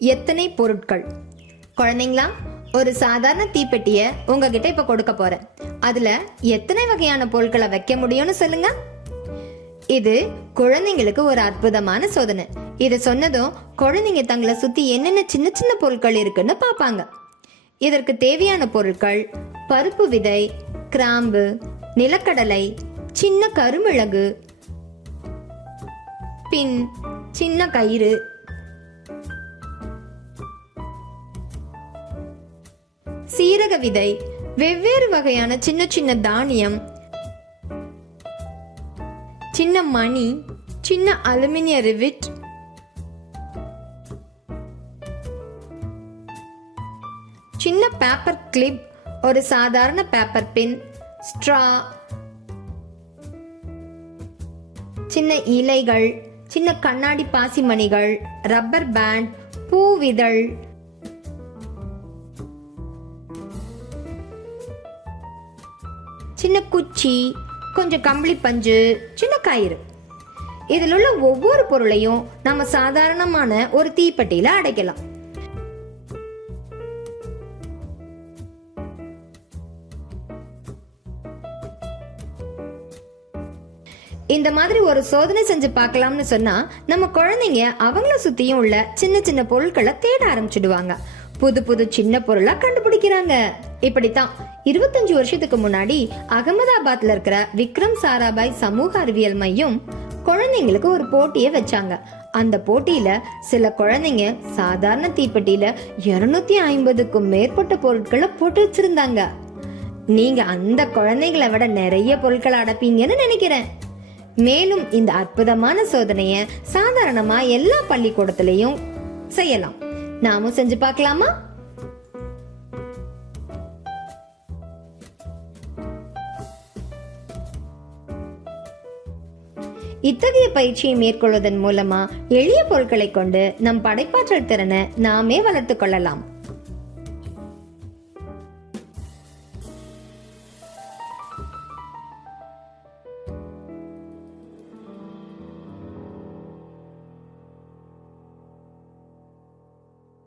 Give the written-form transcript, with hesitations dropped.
எத்தனை பொருட்கள். குழந்தைங்களா, ஒரு சாதாரண தீப்பெட்டிய உங்ககிட்ட இப்ப கொடுக்க போறேன். அதுல எத்தனை வகையான பொருட்களை வைக்க முடியும்னு சொல்லுங்க. இது குழந்தைங்களுக்கு ஒரு அற்புதமான சோதனை. இது சொன்னதும் குழந்தைங்க தங்களை சுத்தி என்னென்ன சின்ன சின்ன பொருட்கள் இருக்குன்னு பாப்பாங்க. இதற்கு தேவையான பொருட்கள்: பருப்பு விதை, கிராம்பு, நிலக்கடலை, சின்ன கருமிளகு, பின் சின்ன கயிறு, சீரக விதை, வெவ்வேறு வகையான சின்ன சின்ன தானியம், சின்ன மணி, சின்ன அலுமினிய ரிவிட், சின்ன பேப்பர் கிளிப், ஒரு சாதாரண பேப்பர் பின், ஸ்ட்ரா, சின்ன இலைகள், சின்ன கண்ணாடி பாசிமணிகள், ரப்பர் பேண்ட், பூவிதழ், சின்ன குச்சி, கொஞ்சம் கம்பளி பஞ்சு, சின்ன கயிறு. இதில் உள்ள ஒவ்வொரு பொருளையும் நம்ம சாதாரணமான ஒரு தீப்பெட்டியில அடைக்கலாம். இந்த மாதிரி ஒரு சோதனை செஞ்சு பார்க்கலாம்னு சொன்னா நம்ம குழந்தைங்க அவங்கள சுத்தியும் உள்ள சின்ன சின்ன பொருட்களை தேட ஆரம்பிச்சிடுவாங்க. புது புது சின்ன பொருளா கண்டுபிடிக்கிறாங்க. இப்படித்தான் 25 வருஷத்துக்கு முன்னாடி அகமதாபாத்ல இருக்கிற விக்ரம் சாராபாய் சமூக அறிவியல் மையம் குழந்தைங்களுக்கு ஒரு போட்டியை வச்சாங்க. அந்த போட்டியில சில குழந்தைங்க சாதாரண தீப்பெட்டியில 250க்கும் மேற்பட்ட பொருட்களை போட்டு வச்சிருந்தாங்க. நீங்க அந்த குழந்தைகளை விட நிறைய பொருட்களை அடைப்பீங்கன்னு நினைக்கிறேன். மேலும் இந்த அற்புதமான சோதனைய சாதாரணமா எல்லா பள்ளிக்கூடத்திலையும் செய்யலாம். நாமும் செஞ்சு பார்க்கலாமா? இத்தகைய பயிற்சியை மேற்கொள்வதன் மூலமா எளிய பொருட்களை கொண்டு நம் படைப்பாற்றல் திறனை நாமே வளர்த்துக் கொள்ளலாம்.